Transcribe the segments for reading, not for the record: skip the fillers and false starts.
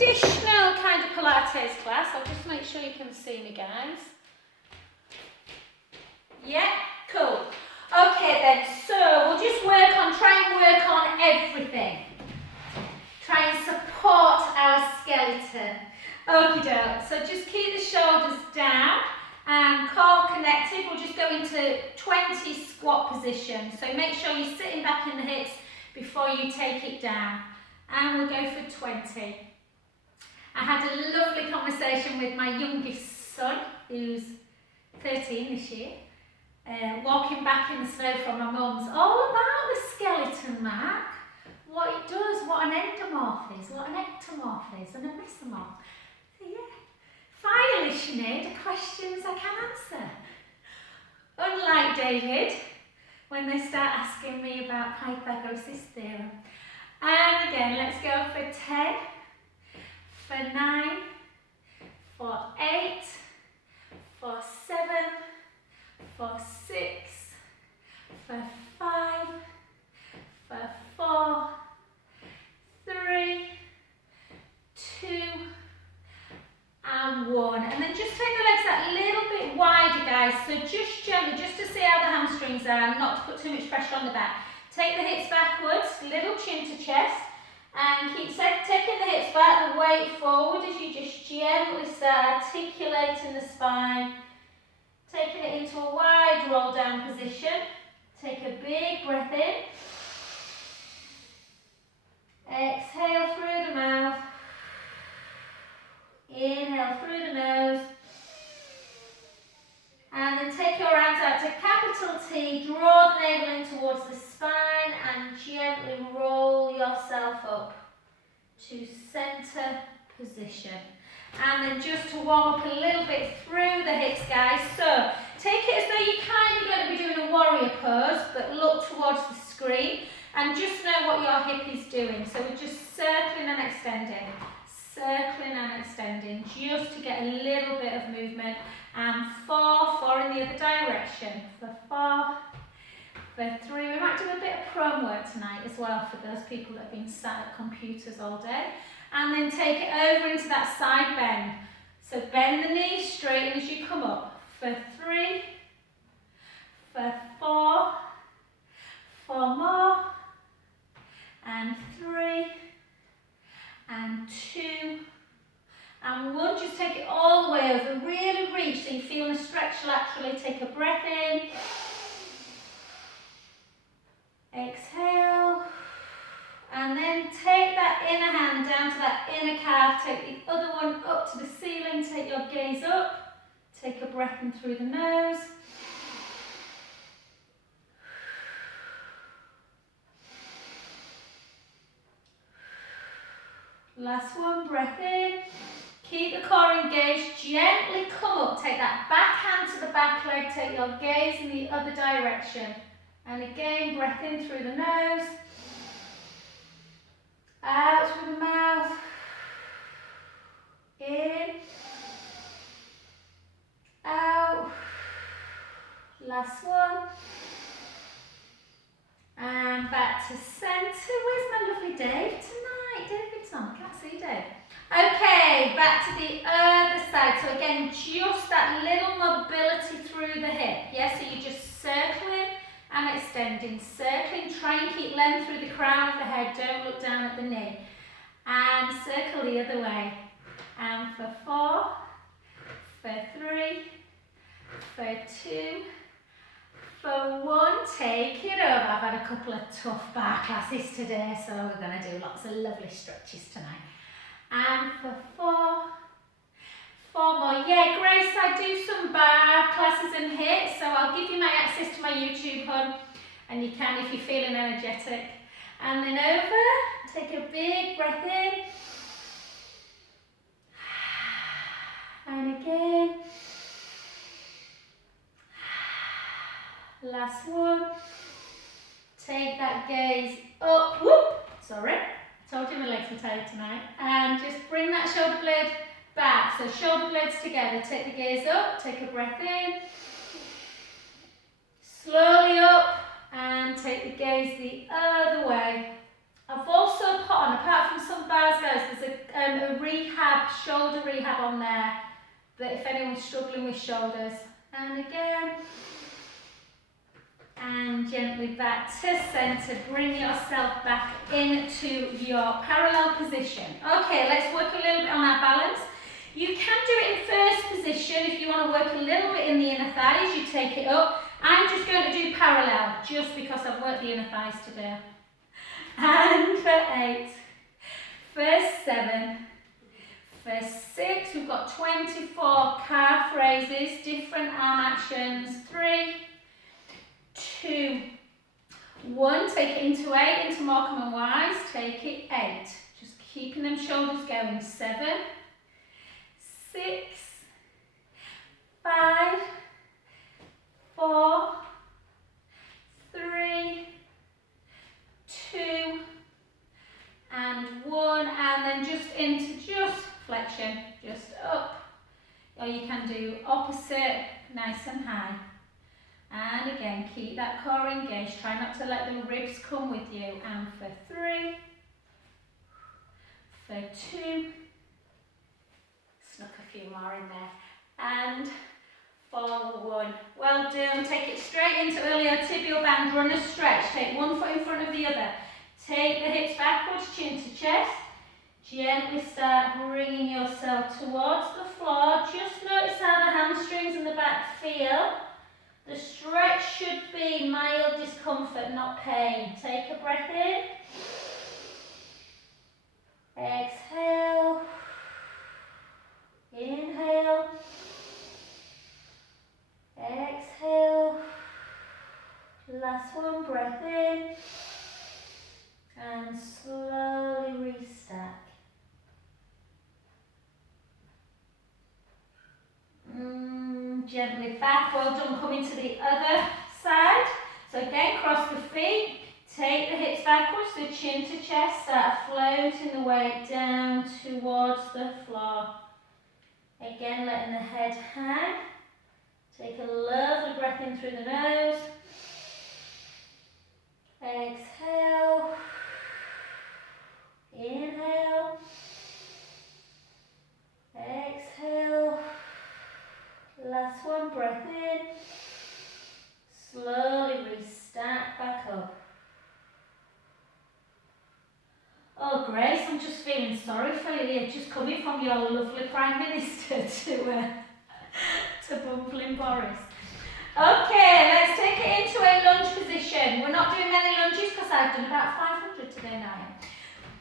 traditional kind of Pilates class. I'll just make sure you can see me, guys. Yeah, cool. Okay then, so we'll just try and work on everything. Try and support our skeleton. Okie doke, so just keep the shoulders down and core connected. We'll just go into 20 squat position. So make sure you're sitting back in the hips before you take it down. And we'll go for 20. I had a lovely conversation with my youngest son, who's 13 this year, walking back in the snow from my mum's, all about the skeleton, Mark. What it does, what an endomorph is, what an ectomorph is, and a mesomorph. So yeah, finally, Sinead, the questions I can answer. Unlike David, when they start asking me about Pythagoras' theorem. And again, let's go for 10, for 9, for 8, for 7, for 6, for 5, for 4, 3, 2, and 1. And then just take the legs that little bit wider, guys. So just gently, just to see how the hamstrings are, not to put too much pressure on the back. Take the hips backwards, little chin to chest, and keep taking the hips back, the weight forward as you just gently start articulating the spine. Taking it into a wide roll down position. Take a big breath in. Exhale through the mouth. Inhale through the nose. And then take your hands out to capital T. Draw the navel in towards the spine and gently roll yourself up to center position. And then just to warm up a little bit through the hips, guys. So take it as though you're kind of going to be doing a warrior pose, but look towards the screen and just know what your hip is doing. So we're just circling and extending, just to get a little bit of movement. And 4 in the other direction. For 4, for 3. We might do a bit of prone work tonight as well for those people that have been sat at computers all day. And then take it over into that side bend. So bend the knees, straighten as you come up. For 3, for 4, 4 more, and 3, and 2, and 1. Just take it all the way over. Really reach so you're feeling a stretch laterally. Take a breath in. Exhale. And then take that inner hand down to that inner calf. Take the other one up to the ceiling. Take your gaze up. Take a breath in through the nose. Last one, breath in. Keep the core engaged. Gently come up. Take that back hand to the back leg. Take your gaze in the other direction. And again, breath in through the nose. Out through the mouth. In. Out. Last one. And back to centre. Where's my lovely Dave tonight? David's on. I can't see Dave. Okay, back to the other side. So again, just that little mobility through the hip. Yeah, so you're just circling and extending, circling. Try and keep length through the crown of the head. Don't look down at the knee. And circle the other way. And for 4, for 3, for 2, for 1, take it over. I've had a couple of tough bar classes today, so we're going to do lots of lovely stretches tonight. And for 4 more. Yeah, Grace, I do some bar classes and hits, so I'll give you my access to my YouTube, hon, and you can if you're feeling energetic. And then over, take a big breath in. And again. Last one. Take that gaze up. Whoop! Sorry, I told you my legs were tired tonight. And just bring that shoulder blade back. So shoulder blades together. Take the gaze up. Take a breath in. Slowly up. And take the gaze the other way. I've also put on, apart from some bars guys, there's a rehab, shoulder rehab on there, but if anyone's struggling with shoulders. And again, and gently back to centre, bring yourself back into your parallel position. Okay, let's work a little bit on our balance. You can do it in first position if you want to work a little bit in the inner thighs, you take it up. I'm just going to do parallel, just because I've worked the inner thighs today. And for 8, for 7, for 6, we've got 24 calf raises, different arm actions. 3, 2, 1, take it into 8, into Morecambe and Wise, take it 8. Just keeping them shoulders going. 7, 6, 5, 4, 3, 2, and 1, and then just into just flexion, just up. Or you can do opposite, nice and high. And again, keep that core engaged. Try not to let the ribs come with you. And for 3, for 2, snuck a few more in there. And for 1. Well done. Take it straight into iliotibial band. Run a stretch. Take one foot in front of the other. Take the hips backwards, chin to chest. Gently start bringing yourself towards the floor. Just notice how the hamstrings and the back feel. The stretch should be mild discomfort, not pain. Take a breath in. Exhale. Inhale. Exhale. Last one, breath in. And slowly restack. Gently back, well done. Coming to the other side. So again, cross the feet, take the hips backwards, so chin to chest, start floating the weight down towards the floor. Again, letting the head hang. Take a lovely breath in through the nose. Exhale. Inhale. Exhale. Last one, breath in. Slowly restack back up. Oh, Grace, I'm just feeling sorry for you here, just coming from your lovely Prime Minister to bumbling Boris. Okay, let's take it into a lunge position. We're not doing many lunges because I've done about 500 today now.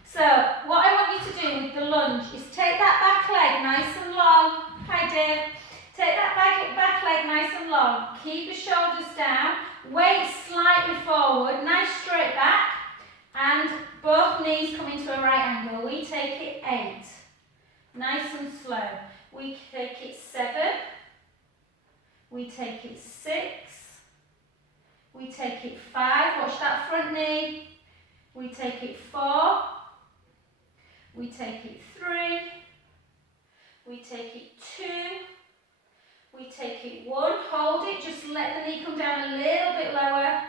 So, what I want you to do with the lunge is take that back leg nice and long. Hi, Dave. Take that back leg nice and long. Keep the shoulders down. Weight slightly forward. Nice straight back. And both knees come into a right angle. We take it 8. Nice and slow. We take it 7. We take it 6. We take it 5. Watch that front knee. We take it 4. We take it 3. We take it 2. We take it 1, hold it, just let the knee come down a little bit lower.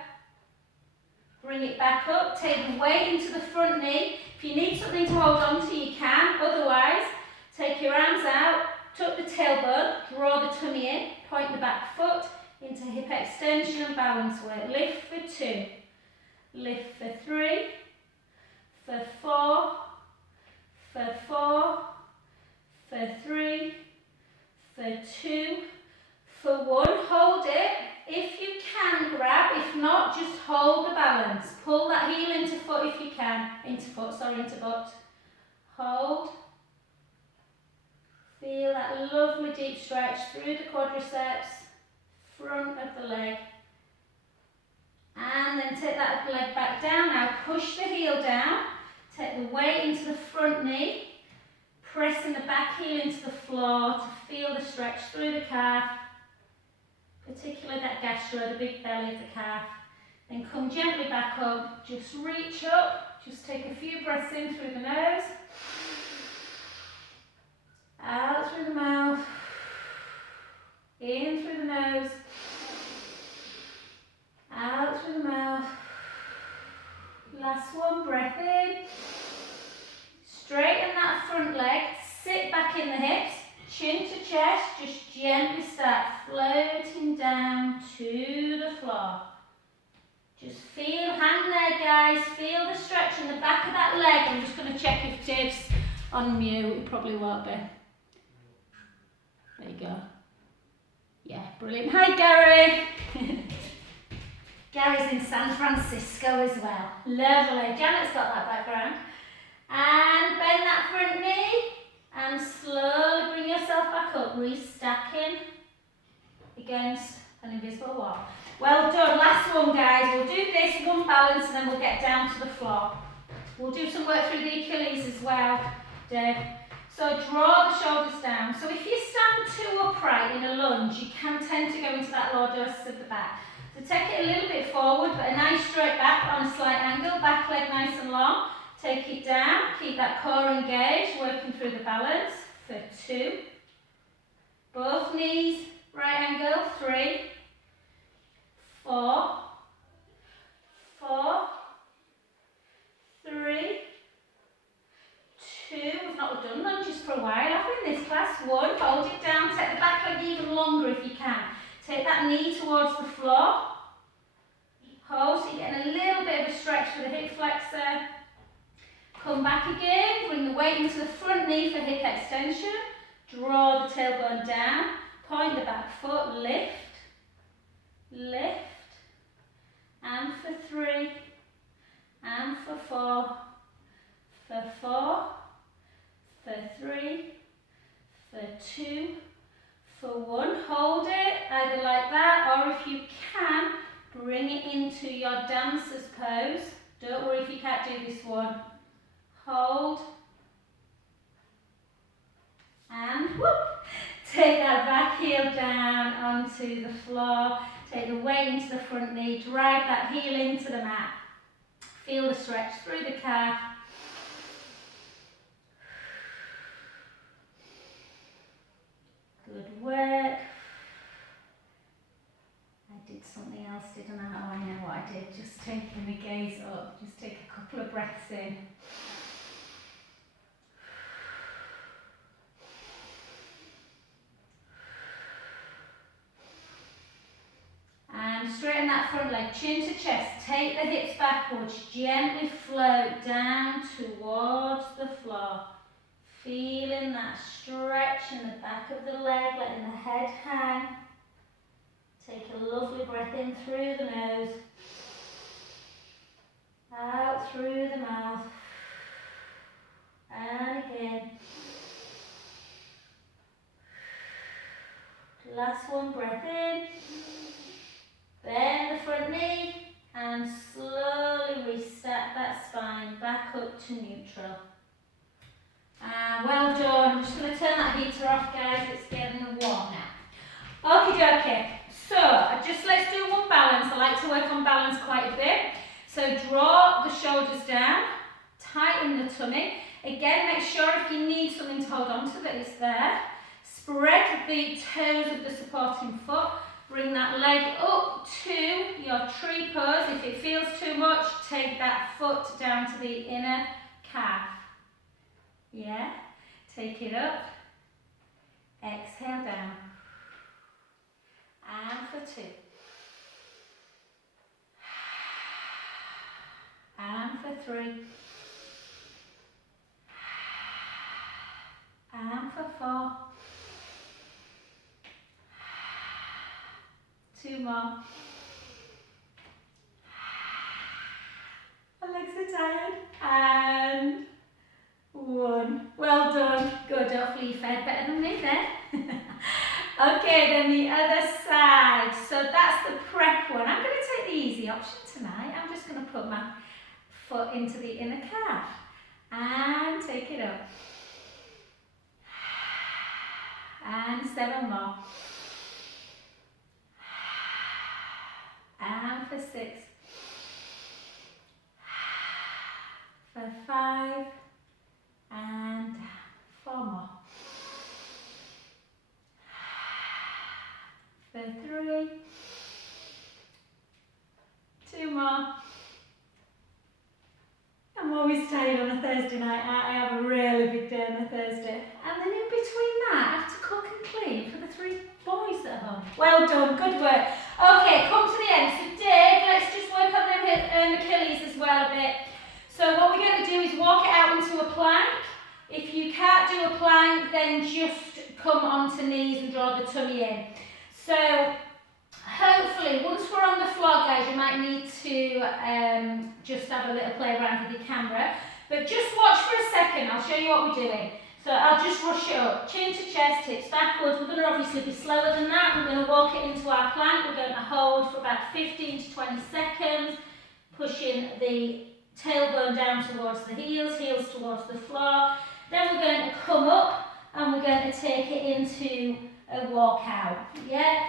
Bring it back up, take the weight into the front knee. If you need something to hold on to, you can. Otherwise, take your arms out, tuck the tailbone, draw the tummy in, point the back foot into hip extension and balance weight. Lift for 2, lift for 3, for 4, for 4, for 3, for 2, for 1, hold it. If you can, grab. If not, just hold the balance. Pull that heel into foot if you can. Into butt. Hold. Feel that lovely deep stretch through the quadriceps, front of the leg. And then take that upper leg back down. Now push the heel down. Take the weight into the front knee. Pressing the back heel into the floor to feel the stretch through the calf, particularly that gastro, the big belly of the calf. Then come gently back up, just reach up, just take a few breaths in through the nose, out through the mouth, in through the nose, out through the mouth. Last one, breath in. back in the hips, chin to chest, just gently start floating down to the floor. Just feel, hang there guys, feel the stretch in the back of that leg. I'm just going to check if Dave's on mute, it probably won't be. There you go. Yeah, brilliant. Hi Gary! Gary's in San Francisco as well. Lovely. Janet's got that background. And bend that front knee and slowly bring yourself back up, restacking against an invisible wall. Well done. Last one, guys. We'll do this one balance and then we'll get down to the floor. We'll do some work through the Achilles as well, Dave. So draw the shoulders down. So if you stand too upright in a lunge, you can tend to go into that lordosis of the back. So take it a little bit forward, but a nice straight back on a slight angle, back leg nice and long. Take it down, keep that core engaged, working through the balance for 2. Both knees, right angle, 3, 4, 4, 3, 2. We've not done lunges for a while, have we, in this class? 1, hold it down, take the back leg even longer if you can. Take that knee towards the floor. Hold, so you're getting a little bit of a stretch for the hip flexor. Come back again, bring the weight into the front knee for hip extension. Draw the tailbone down, point the back foot, lift, lift, and for 3, and for 4, for 4, for 3, for 2, for 1. Hold it, either like that, or if you can, bring it into your dancer's pose. Don't worry if you can't do this one. Hold, and whoop, take that back heel down onto the floor, take the weight into the front knee, drive that heel into the mat, feel the stretch through the calf. Good work. I did something else, didn't I? Oh, I know what I did, just taking the gaze up, just take a couple of breaths in. And straighten that front leg, chin to chest, take the hips backwards, gently float down towards the floor. Feeling that stretch in the back of the leg, letting the head hang. Take a lovely breath in through the nose, out through the mouth, and again. Last one, breath in. Bend the front knee and slowly restack that spine back up to neutral. Well done. I'm just going to turn that heater off, guys. It's getting warm now. Okie dokie. So, let's do one balance. I like to work on balance quite a bit. So draw the shoulders down, tighten the tummy. Again, make sure if you need something to hold on to that it's there. Spread the toes of the supporting foot. Bring that leg up to your tree pose. If it feels too much, take that foot down to the inner calf. Yeah? Take it up. Exhale down. And for 2. And for 3. And for 4. 2 more. My legs are tired. And 1. Well done. Good. Hopefully you fared better than me then. Okay, then the other side. So that's the prep one. I'm going to take the easy option tonight. I'm just going to put my foot into the inner calf. And take it up. And 7 more. And for 6. For 5. And 4 more. For 3. 2 more. I'm always tired on a Thursday night. I have a really big day on a Thursday. And then in done. Well done, good work. Okay, come to the end. So Dave, let's just work on them Achilles as well a bit. So what we're going to do is walk it out into a plank. If you can't do a plank, then just come onto knees and draw the tummy in. So hopefully, once we're on the floor, guys, you might need to just have a little play around with your camera. But just watch for a second, I'll show you what we're doing. So I'll just rush it up. Chin to chest, hips backwards. We're going to obviously be slower than that. We're going to walk it into our plank. We're going to hold for about 15 to 20 seconds, pushing the tailbone down towards the heels, heels towards the floor. Then we're going to come up and we're going to take it into a walkout. Yeah?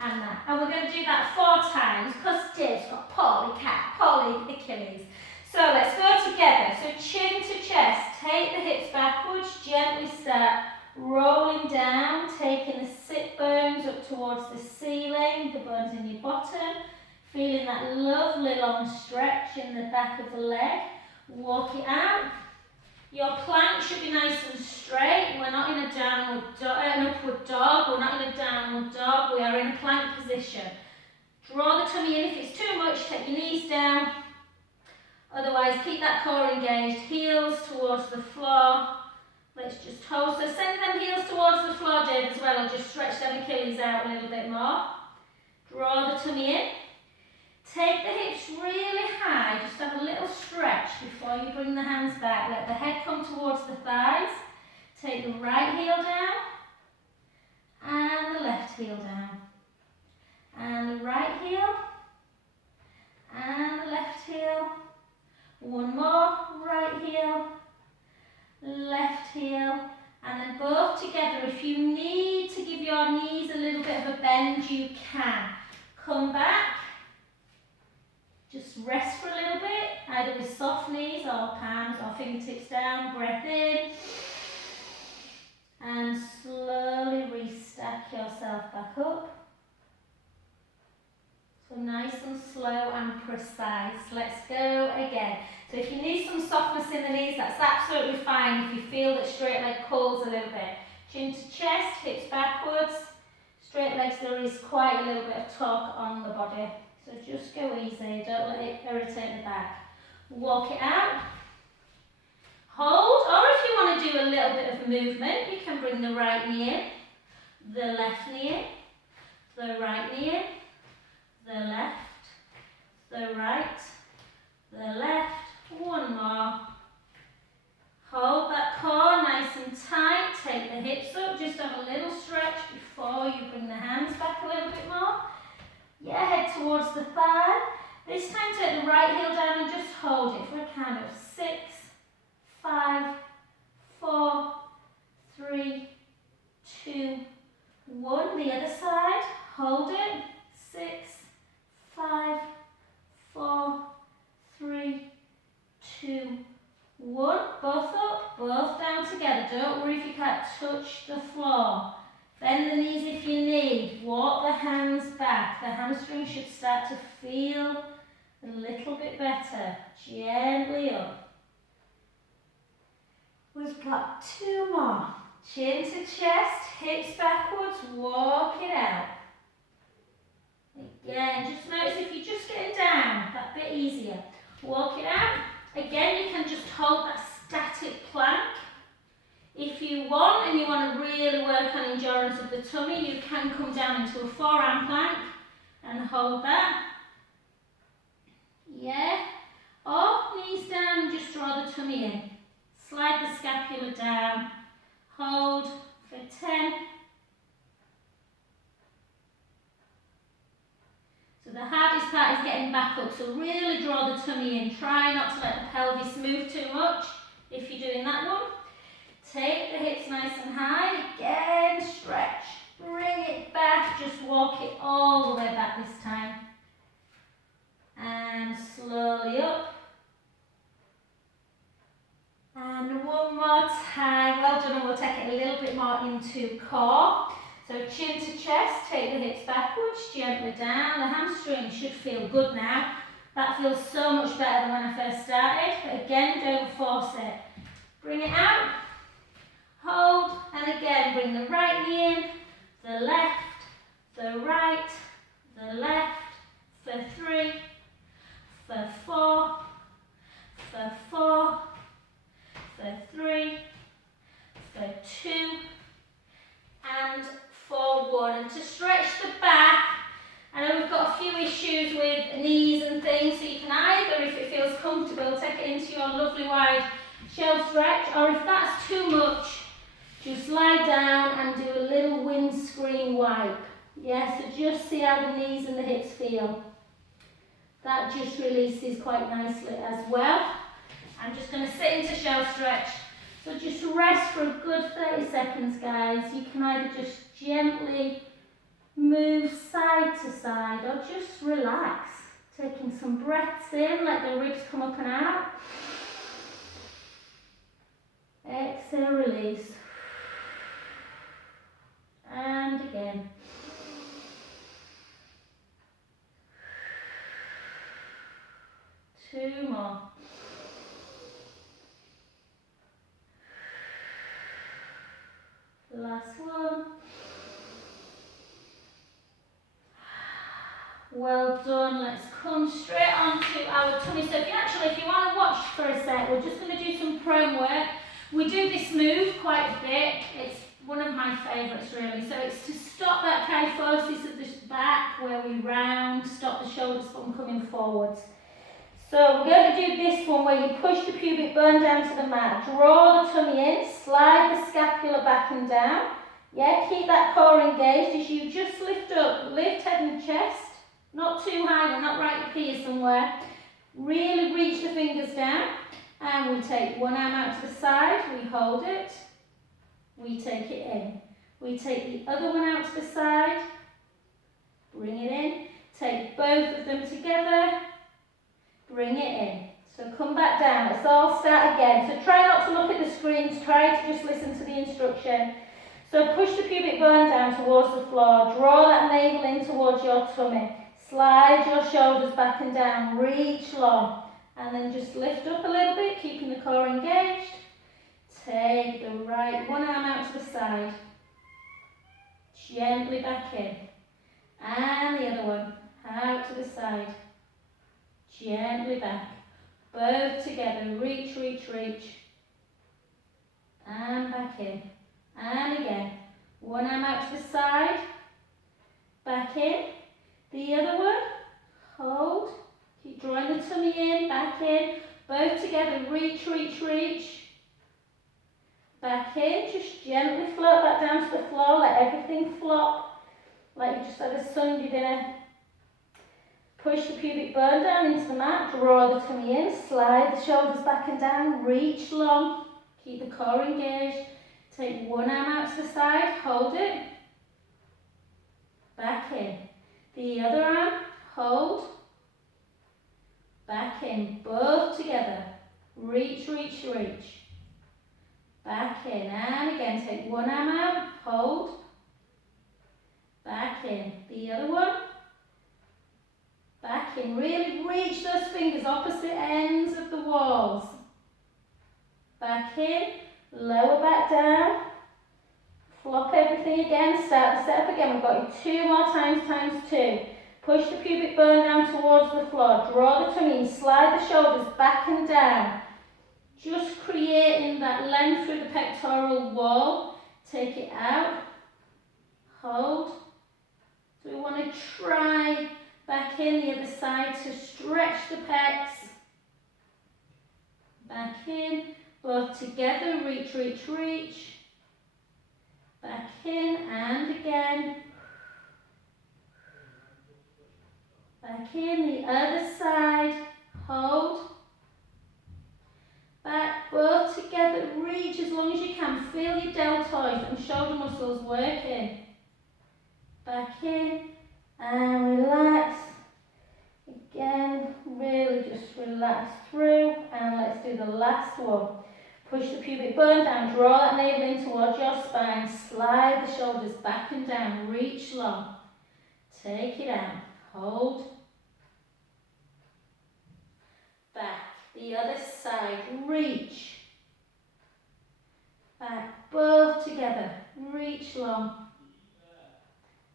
And that. And we're going to do that 4 times because Dave's got poorly Achilles. So let's go together. So chin to chest, take the hips backwards, gently start rolling down, taking the sit bones up towards the ceiling, the bones in your bottom, feeling that lovely long stretch in the back of the leg. Walk it out. Your plank should be nice and straight. We're not in an upward dog, we're not in a downward dog, we are in a plank position. Draw the tummy in. If it's too much, take your knees down. Otherwise, keep that core engaged, heels towards the floor. Let's just hold. So send them heels towards the floor, Dave, as well, and just stretch them Achilles out a little bit more. Draw the tummy in. Take the hips really high, just have a little stretch before you bring the hands back. Let the head come towards the thighs. Take the right heel down and the left heel down. And the right heel and the left heel. One more, right heel, left heel, and then both together. If you need to give your knees a little bit of a bend, you can. Come back, just rest for a little bit, either with soft knees or palms or fingertips down, breath in, and slowly restack yourself back up. So nice and slow and precise. Let's go again. So if you need some softness in the knees, that's absolutely fine. If you feel that straight leg pulls a little bit. Chin to chest, hips backwards. Straight legs, there is quite a little bit of torque on the body. So just go easy, don't let it irritate the back. Walk it out. Hold, or if you want to do a little bit of movement, you can bring the right knee in, the left knee in, the right knee in, the left, the right, the left. One more. Hold that core nice and tight. Take the hips up. Just have a little stretch before you bring the hands back a little bit more. Yeah, head towards the thigh. This time take the right heel down and just hold it for a count of 6, 5, 4, 3, 2, 1. The other side. Hold it. 6, 5, 4, 3, 2, 1. Both up, both down together. Don't worry if you can't touch the floor. Bend the knees if you need. Walk the hands back. The hamstring should start to feel a little bit better. Gently up. We've got 2 more. Chin to chest, hips backwards, walk it out. Again, just notice if you're just getting down, that bit easier. Walk it out. Again, you can just hold that static plank. If you want and you want to really work on endurance of the tummy, you can come down into a forearm plank and hold that. Yeah. Or knees down and just draw the tummy in. Slide the scapula down. Hold for 10. So the hardest part is getting back up, so really draw the tummy in. Try not to let the pelvis move too much if you're doing that one. Take the hips nice and high. Again, stretch. Bring it back. Just walk it all the way back this time. And slowly up. And one more time. Well done, and we'll take it a little bit more into core. So chin to chest, take the hips backwards, gently down. The hamstring should feel good now. That feels so much better than when I first started. But again, don't force it. Bring it out. Hold. And again, bring the right knee in, the left, the for right, for left, for 3, for 4, for 4, for 3, for 2, and for 1. And to stretch the back, I know we've got a few issues with knees and things, so you can either, if it feels comfortable, take it into your lovely wide shell stretch, or if that's too much, just lie down and do a little windscreen wipe. Yeah, so just see how the knees and the hips feel. That just releases quite nicely as well. I'm just going to sit into shell stretch. So just rest for a good 30 seconds, guys. You can either just gently move side to side or just relax. Taking some breaths in, let the ribs come up and out. Exhale, release. And again. Two more. Last one. Well done. Let's come straight onto our tummy. So if you want to watch for a sec, we're just going to do some prone work. We do this move quite a bit. It's one of my favourites really. So it's to stop that kyphosis of the back where we round, stop the shoulders from coming forwards. So we're going to do this one where you push the pubic bone down to the mat, draw the tummy in, slide the scapula back and down. Yeah, keep that core engaged as you just lift up, lift head and chest. Not too high, we're not right up here somewhere. Really reach the fingers down. And we take one arm out to the side, we hold it. We take it in. We take the other one out to the side. Bring it in. Take both of them together. Bring it in. So come back down. Let's all start again. So try not to look at the screens. Try to just listen to the instruction. So push the pubic bone down towards the floor. Draw that navel in towards your tummy. Slide your shoulders back and down. Reach long. And then just lift up a little bit, keeping the core engaged. Take the right one arm out to the side. Gently back in. And the other one out to the side. Gently back. Both together. Reach, reach, reach. And back in. And again. One arm out to the side. Back in. The other one. Hold. Keep drawing the tummy in. Back in. Both together. Reach, reach, reach. Back in. Just gently float back down to the floor. Let everything flop. Like you just had a Sunday dinner. Push the pubic bone down into the mat, draw the tummy in, slide the shoulders back and down, reach long, keep the core engaged, take one arm out to the side, hold it, back in, the other arm, hold, back in, both together, reach, reach, reach, back in, and again, take one arm out, hold, back in, the other one, back in, really reach those fingers, opposite ends of the walls. Back in, lower back down, flop everything again, start the setup again. We've got you 2 more times, times 2. Push the pubic bone down towards the floor, draw the tummy in, slide the shoulders back and down. Just creating that length through the pectoral wall. Take it out, hold. So we want to try back in the other side to stretch the pecs. Back in, both together, reach, reach, reach. Back in and again. Back in, the other side, hold. Back, both together, reach as long as you can. Feel your deltoids and shoulder muscles working. Back in. And relax. Again, really just relax through. And let's do the last one. Push the pubic bone down, draw that navel in towards your spine. Slide the shoulders back and down, reach long. Take it out, hold. Back, the other side, reach. Back, both together, reach long.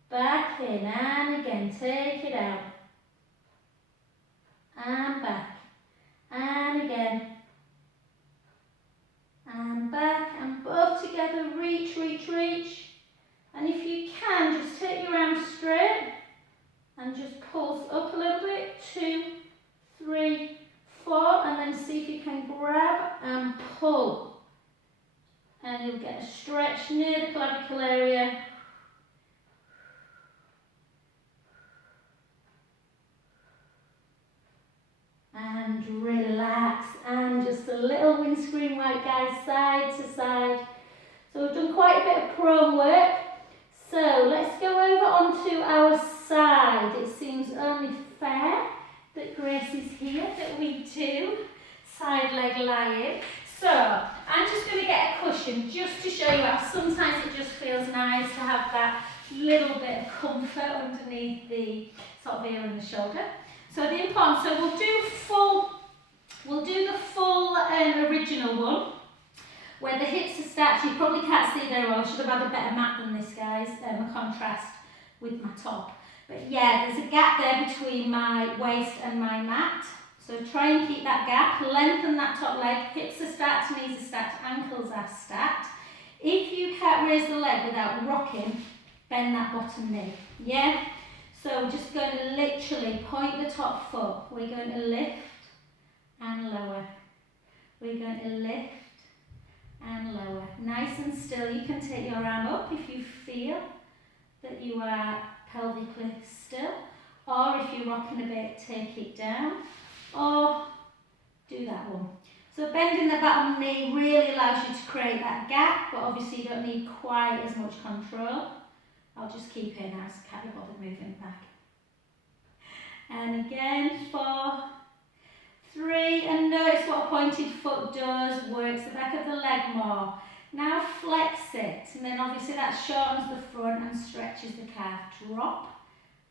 back in, and again, take it out, and back, and again, and back, and both together, reach, reach, reach, and if you can, just take your arms straight, and just pulse up a little bit, 2, 3, 4, and then see if you can grab and pull, and you'll get a stretch near the clavicle area. And relax, and just a little windscreen wipe, guys, side to side. So we've done quite a bit of prone work. So let's go over onto our side. It seems only fair that Grace is here, that we do side leg lie-in. So I'm just going to get a cushion just to show you how sometimes it just feels nice to have that little bit of comfort underneath the sort of ear and the shoulder. So the important, so we'll do the full original one where the hips are stacked. You probably can't see there, I should have had a better mat than this, guys, a contrast with my top. But yeah, there's a gap there between my waist and my mat. So try and keep that gap, lengthen that top leg, hips are stacked, knees are stacked, ankles are stacked. If you can't raise the leg without rocking, bend that bottom knee, yeah? So we're just going to literally point the top foot. We're going to lift and lower. We're going to lift and lower. Nice and still. You can take your arm up if you feel that you are pelvically still. Or if you're rocking a bit, take it down. Or do that one. So bending the bottom knee really allows you to create that gap, but obviously you don't need quite as much control. I'll just keep here now, so I can't be bothered moving back. And again, 4, 3, and notice what a pointed foot does, works the back of the leg more. Now flex it, and then obviously that shortens the front and stretches the calf. Drop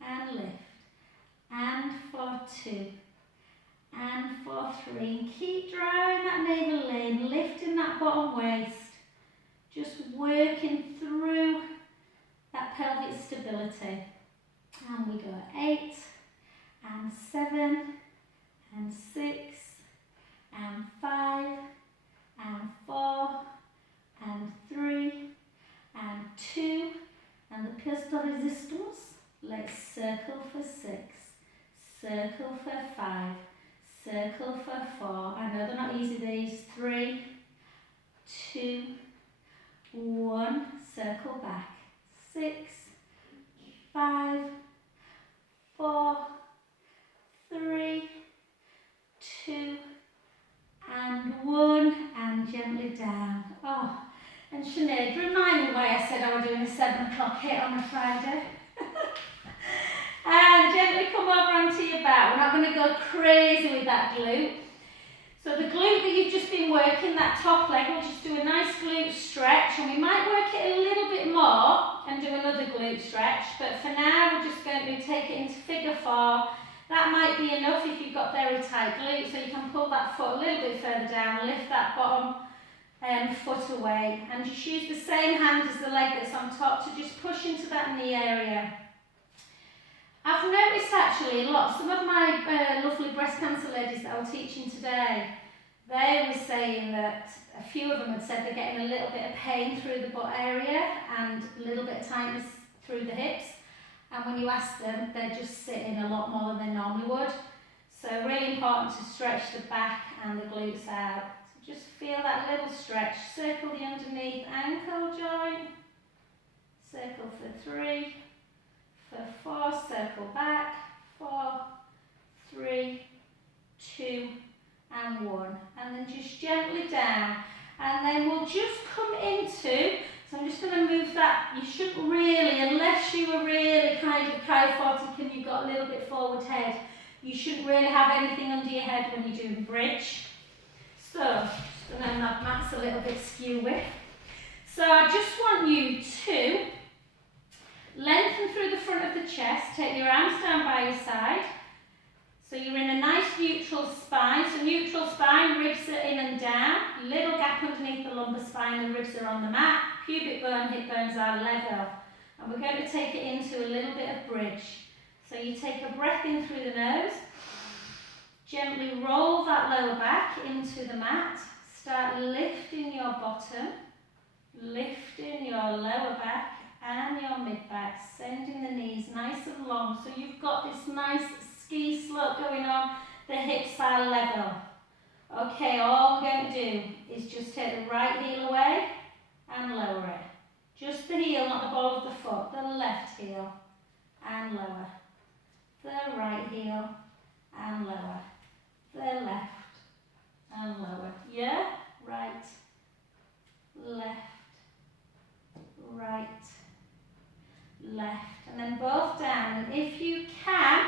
and lift, and for 2, and for 3, and keep drawing that navel in, lifting that bottom waist, just working through that pelvic stability. And we go 8, and 7, and 6, and 5, and 4, and 3, and 2, and the pièce de résistance. Let's circle for 6, circle for 5, circle for 4. I know they're not easy, these. 3, 2, 1, circle back. 6, 5, 4, 3, 2, and 1, and gently down. Oh, and Sinead, remind me why I said I was doing a 7 o'clock hit on a Friday. And gently come over onto your back. We're not going to go crazy with that glute. So the glute that you've just been working, that top leg, we'll just do a nice glute stretch, and we might work it a little bit more and do another glute stretch, but for now we're just going to take it into figure 4. That might be enough if you've got very tight glutes, so you can pull that foot a little bit further down, lift that bottom foot away, and just use the same hand as the leg that's on top to just push into that knee area. I've noticed actually a lot, some of my lovely breast cancer ladies that I was teaching today, they were saying that a few of them had said they're getting a little bit of pain through the butt area and a little bit of tightness through the hips. And when you ask them, they're just sitting a lot more than they normally would. So really important to stretch the back and the glutes out. So just feel that little stretch. Circle the underneath ankle joint. Circle for 3. For 4, circle back, 4, 3, 2, and 1. And then just gently down. And then we'll just come into, so I'm just going to move that. You shouldn't really, unless you were really kind of kyphotic and you've got a little bit forward head, you shouldn't really have anything under your head when you're doing bridge. So, and then that mat's a little bit skew with. So I just want you to lengthen through the front of the chest, take your arms down by your side. So you're in a nice neutral spine. So neutral spine, ribs are in and down. Little gap underneath the lumbar spine, the ribs are on the mat. Pubic bone, hip bones are level. And we're going to take it into a little bit of bridge. So you take a breath in through the nose, gently roll that lower back into the mat, start lifting your bottom, lifting your lower back and your mid back, sending the knees nice and long. So you've got this nice ski slope going on, the hips are level. Okay, all we're going to do is just take the right heel away and lower it. Just the heel, not the ball of the foot. The left heel and lower. The right heel and lower. The left and lower. Yeah? Right, left, right, left. And then both down. And if you can,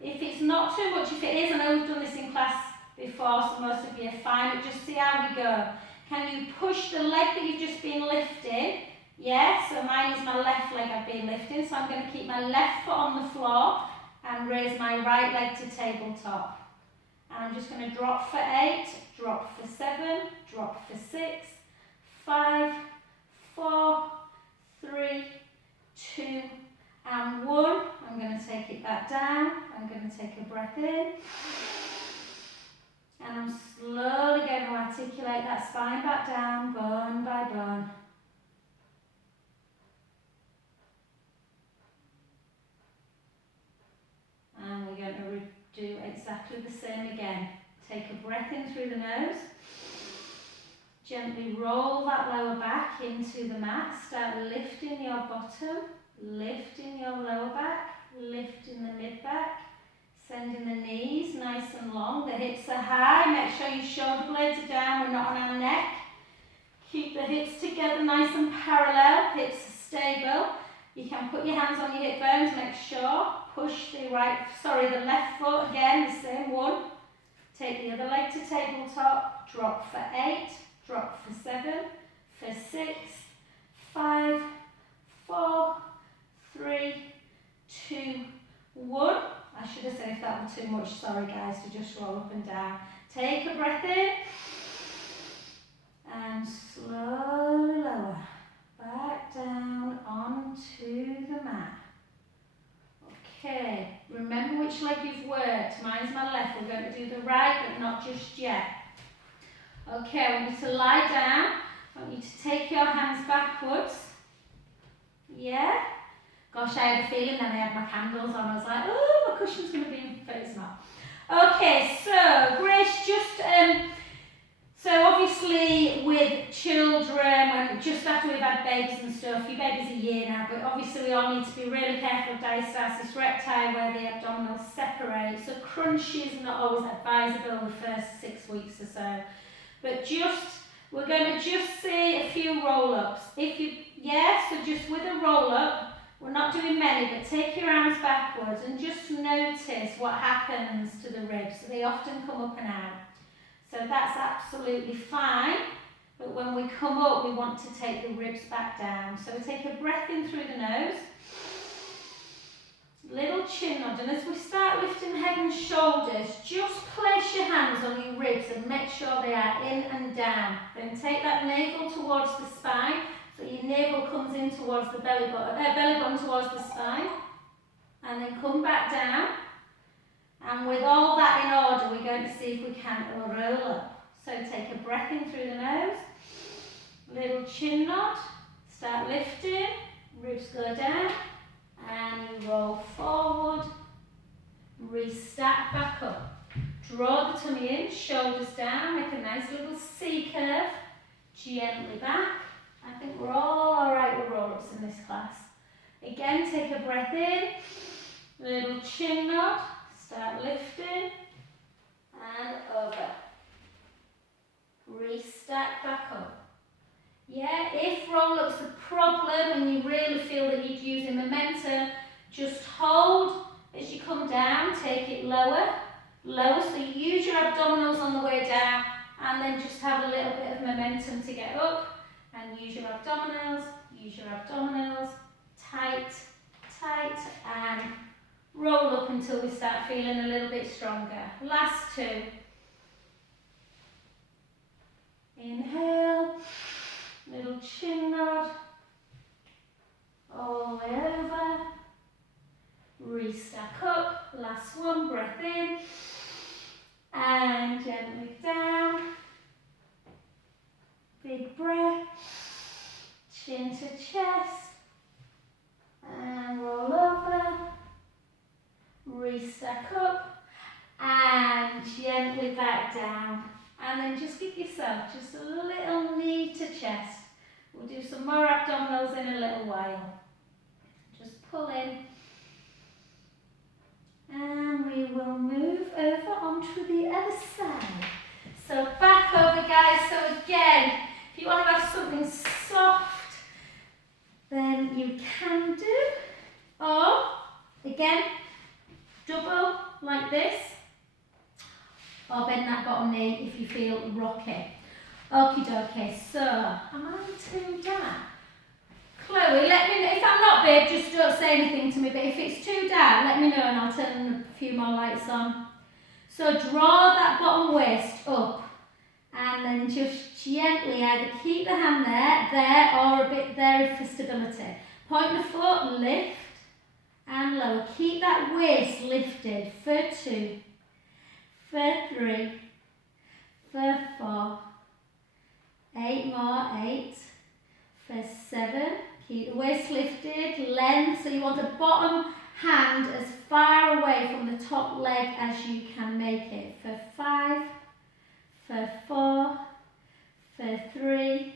if it's not too much, if it is, I know we've done this in class before, so most of you are fine, but just see how we go. Can you push the leg that you've just been lifting? Yeah, so mine is my left leg I've been lifting, so I'm going to keep my left foot on the floor and raise my right leg to tabletop. And I'm just going to drop for 8, drop for 7, drop for 6, 5, 4, 3, 2, and 1. I'm going to take it back down. I'm going to take a breath in. And I'm slowly going to articulate that spine back down, bone by bone. And we're going to do exactly the same again. Take a breath in through the nose. Gently roll that lower back into the mat. Start lifting your bottom, lifting your lower back, lifting the mid back. Sending the knees nice and long. The hips are high. Make sure your shoulder blades are down. We're not on our neck. Keep the hips together nice and parallel. Hips are stable. You can put your hands on your hip bones. Make sure. Push the the left foot again, the same one. Take the other leg to tabletop. Drop for 8. Drop for 7. For 6. 5. 4. 3. 2. 1. I should have said if that was too much, sorry guys, to just roll up and down. Take a breath in and slowly lower back down onto the mat. Okay, remember which leg you've worked. Mine's my left. We're going to do the right, but not just yet. Okay, I want you to lie down. I want you to take your hands backwards. Yeah? Gosh, I had a feeling then I had my candles on. I was like, oh, my cushion's going to be, but it's not. Okay, so Grace, so obviously with children, when just after we've had babies and stuff, your baby's a year now, but obviously we all need to be really careful of diastasis recti where the abdominals separate. So crunches are not always advisable the first 6 weeks or so. But we're going to just see a few roll-ups. So just with a roll-up, we're not doing many, but take your arms backwards and just notice what happens to the ribs. So they often come up and out. So that's absolutely fine. But when we come up, we want to take the ribs back down. So we take a breath in through the nose. Little chin nod. And as we start lifting head and shoulders, just place your hands on your ribs and make sure they are in and down. Then take that navel towards the spine. So your navel comes in towards the belly button towards the spine. And then come back down. And with all that in order, we're going to see if we can roll up. So take a breath in through the nose. Little chin nod. Start lifting. Ribs go down. And you roll forward. Restack back up. Draw the tummy in. Shoulders down. Make a nice little C curve. Gently back. I think we're all alright with roll-ups in this class. Again, take a breath in. Little chin nod. Start lifting. And over. Restack back up. Yeah, if roll-up's a problem and you really feel that you're using momentum, just hold as you come down. Take it lower. Lower, so you use your abdominals on the way down and then just have a little bit of momentum to get up. And use your abdominals, tight, tight, and roll up until we start feeling a little bit stronger. Last 2. Inhale, little chin nod, all the way chin to chest, and roll over, re-stack up, and gently back down. And then just give yourself just a little knee to chest. We'll do some more abdominals in a little while. Just pull in. And we will move over onto the other side. So back over, guys. So again, if you want to have something soft, then you can do. Or, again, double like this. Or bend that bottom knee if you feel rocky. Okie dokie. So, am I too down? Chloe, let me know. If I'm not, babe, just don't say anything to me. But if it's too dark, let me know and I'll turn a few more lights on. So draw that bottom waist up. And then just gently either keep the hand there, or a bit there for stability. Point the foot, lift and lower. Keep that waist lifted for 2, for 3, for 4, 8 more, 8, for 7. Keep the waist lifted, length, so you want the bottom hand as far away from the top leg as you can make it. For 5, for 4, for 3,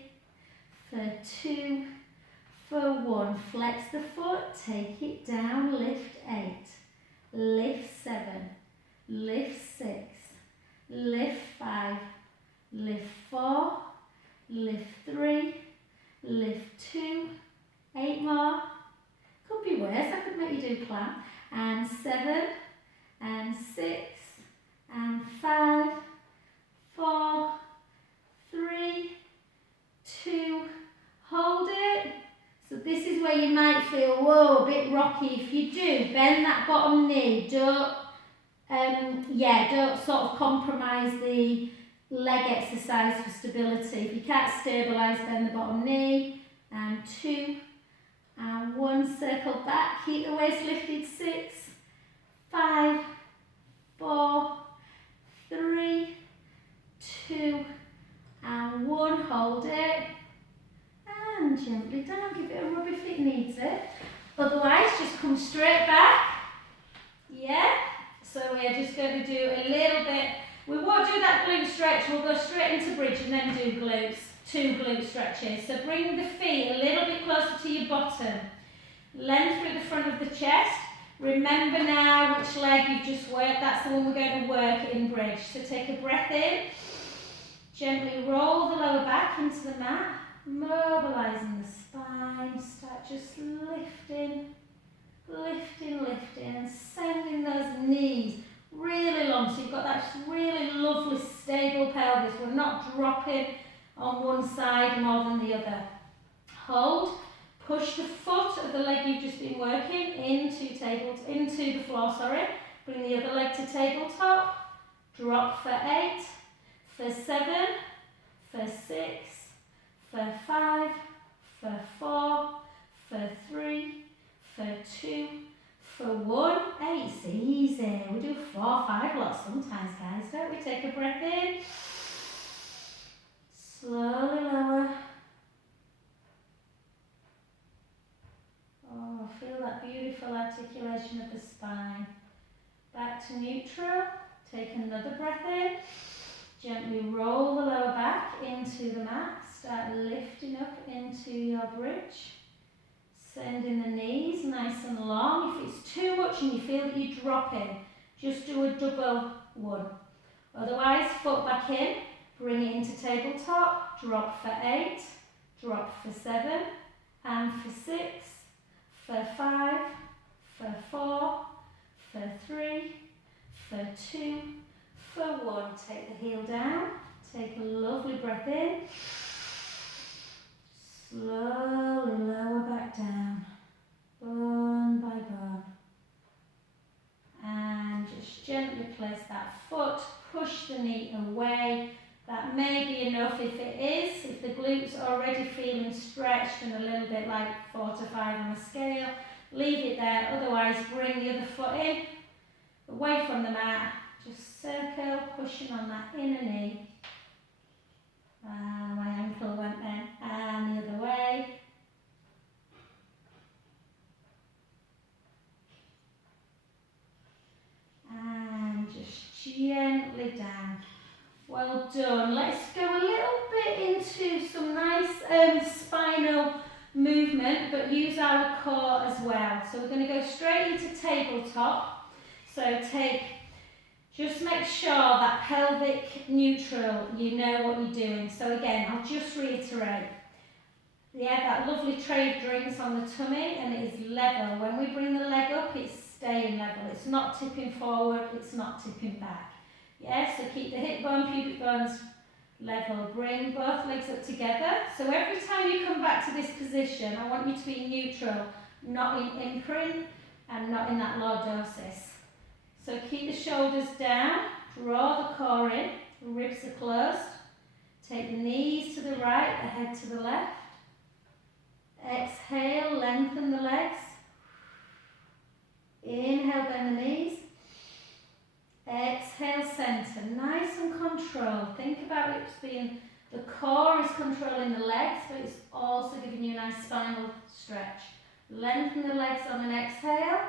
for 2, for 1. Flex the foot, take it down, lift 8, lift 7, lift 6, lift 5, lift 4, lift 3, lift 2, 8 more. Could be worse, I could make you do plank. And 7, and 6, and 5, 4, 3, 2, hold it. So this is where you might feel, whoa, a bit rocky. If you do, bend that bottom knee. Don't sort of compromise the leg exercise for stability. If you can't stabilise, bend the bottom knee. And 2, and 1, circle back. Keep the waist lifted. 6, 5, 4, 3, 2, and 1. Hold it. And gently down. Give it a rub if it needs it. Otherwise, just come straight back. Yeah? So we're just going to do a little bit. We won't do that glute stretch. We'll go straight into bridge and then do glutes. 2 glute stretches. So bring the feet a little bit closer to your bottom. Length through the front of the chest. Remember now which leg you've just worked. That's the one we're going to work in bridge. So take a breath in. Gently roll the lower back into the mat. Mobilising the spine. Start just lifting, lifting, lifting. And sending those knees really long. So you've got that really lovely stable pelvis. We're not dropping on one side more than the other. Hold. Push the foot of the leg you've just been working into the floor, sorry. Bring the other leg to tabletop. Drop for 8, for 7, for 6, for 5, for 4, for 3, for 2, for 1. 8's easy. We do 4, 5 lots sometimes, guys, don't we? Take a breath in. Slowly lower. Oh, feel that beautiful articulation of the spine. Back to neutral. Take another breath in. Gently roll the lower back into the mat. Start lifting up into your bridge. Sending the knees nice and long. If it's too much and you feel that you're dropping, just do a double 1. Otherwise, foot back in. Bring it into tabletop. Drop for 8. Drop for 7. And for 6. For 5, for 4, for 3, for 2, for 1. Take the heel down. Take a lovely breath in. Slowly lower back down. Bone by bone. And just gently place that foot. Push the knee away. That may be enough if it is. If the glutes are already feeling stretched and a little bit like 4 to 5 on a scale, leave it there. Otherwise, bring the other foot in, away from the mat. Just circle, pushing on that inner knee. And my ankle went then. And the other way. Well done. Let's go a little bit into some nice spinal movement, but use our core as well. So we're going to go straight into tabletop. So just make sure that pelvic neutral, you know what you're doing. So again, I'll just reiterate. Yeah, that lovely tray of drinks on the tummy, and it is level. When we bring the leg up, it's staying level. It's not tipping forward, it's not tipping back. Yeah, so keep the hip bone, pubic bones level. Bring both legs up together. So every time you come back to this position, I want you to be neutral, not in imprint and not in that lordosis. So keep the shoulders down, draw the core in, the ribs are closed. Take the knees to the right, the head to the left. Exhale, lengthen the legs. Inhale, bend the knees. Exhale, center. Nice and controlled. Think about it as being, the core is controlling the legs, but it's also giving you a nice spinal stretch. Lengthen the legs on an exhale.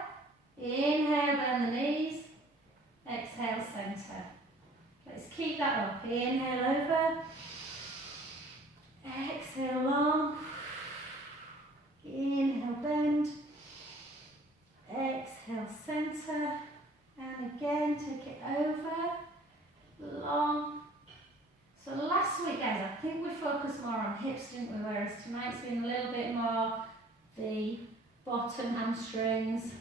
Inhale, bend the knees. Exhale, center. Let's keep that up. Inhale over. Exhale, long. Inhale, bend. Exhale, center. And again, take it over. Long. So last week, guys, I think we focused more on hips, didn't we? Whereas tonight's been a little bit more the bottom, hamstrings,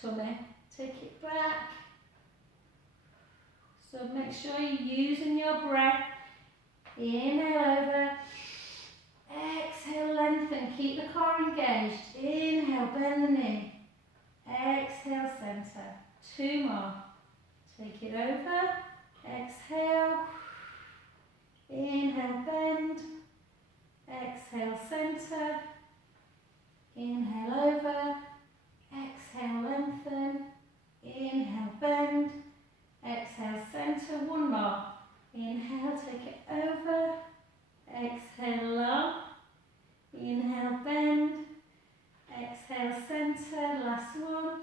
tummy. Take it back. So make sure you're using your breath. Inhale over. Exhale, lengthen. Keep the core engaged. Inhale, bend the knee. Exhale, center. 2 more. Take it over. Exhale. Inhale, bend. Exhale, center. Inhale over. Exhale, lengthen. Inhale, bend. Exhale, center. 1 more. Inhale, take it over. Exhale, long. Inhale, bend. Exhale, center. Last one.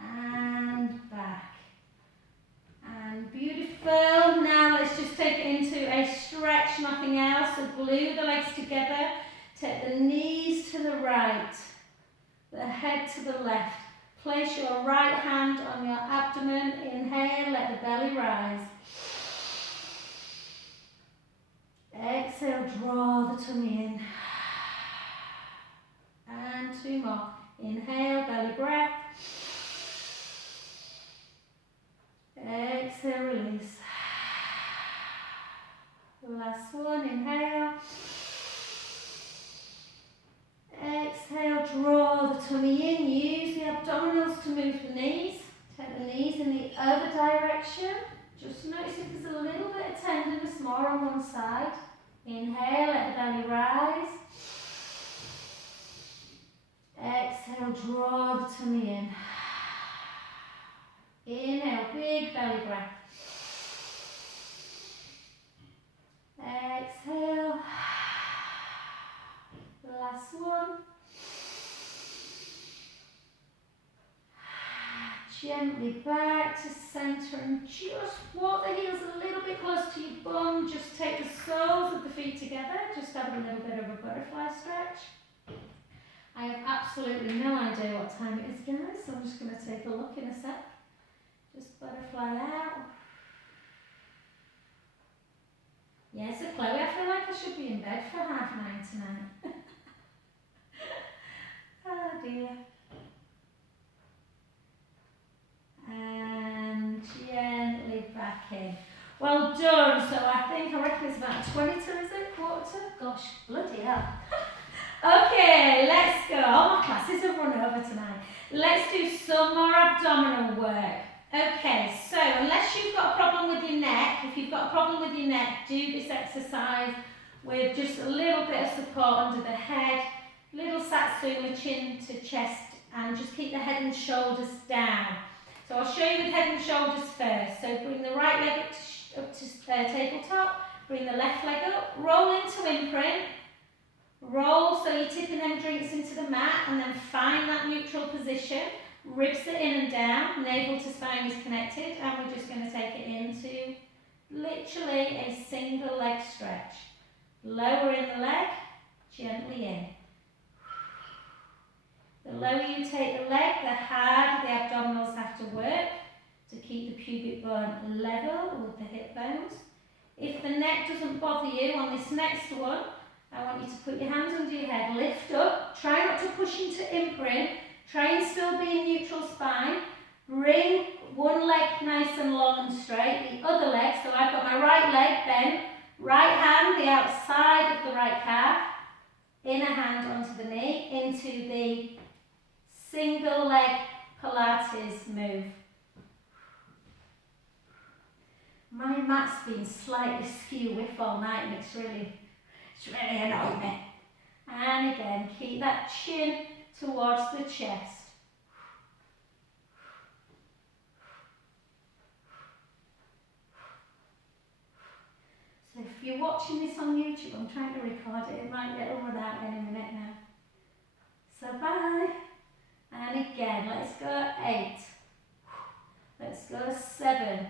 And back. And beautiful. Now let's just take it into a stretch, nothing else. So glue the legs together. Take the knees to the right, the head to the left. Place your right hand on your abdomen. Inhale, let the belly rise. Exhale, draw the tummy in. And 2 more. Inhale, belly breath. Exhale, release. Last one, inhale. Exhale, draw the tummy in. Use the abdominals to move the knees. Take the knees in the other direction. Just notice if there's a little bit of tenderness more on one side. Inhale, let the belly rise. Exhale, draw the tummy in. Inhale, big belly breath. Exhale. Last one. Gently back to center and just walk the heels a little bit close to your bum. Just take the soles of the feet together. Just have a little bit of a butterfly stretch. I have absolutely no idea what time it is, guys, so I'm just going to take a look in a sec. Just butterfly out. Yes, so Chloe, I feel like I should be in bed for 9:30 tonight. Oh dear. And gently back in. Well done. So I reckon it's about 20 to, is it? Quarter to? Gosh, bloody hell. Okay, let's go. All my classes have run over tonight. Let's do some more abdominal work. Okay, so unless you've got a problem with your neck, if you've got a problem with your neck, do this exercise with just a little bit of support under the head, little satsuma, chin to chest, and just keep the head and shoulders down. So I'll show you with head and shoulders first. So bring the right leg up to tabletop, bring the left leg up, roll into imprint, roll so you're tipping them drinks into the mat, and then find that neutral position. Ribs are in and down, navel to spine is connected, and we're just going to take it into literally a single leg stretch. Lower in the leg, gently in. The lower you take the leg, the harder the abdominals have to work to keep the pubic bone level with the hip bones. If the neck doesn't bother you on this next one, I want you to put your hands under your head, lift up, try not to push into imprint, try and still be in neutral spine. Bring one leg nice and long and straight, the other leg, so I've got my right leg bent, right hand the outside of the right calf, inner hand onto the knee, into the single leg Pilates move. My mat's been slightly skew with all night and it's really annoyed me. And again, keep that chin towards the chest. So if you're watching this on YouTube, I'm trying to record it, it might get run out in a minute now. So bye. And again, let's go 8. Let's go 7.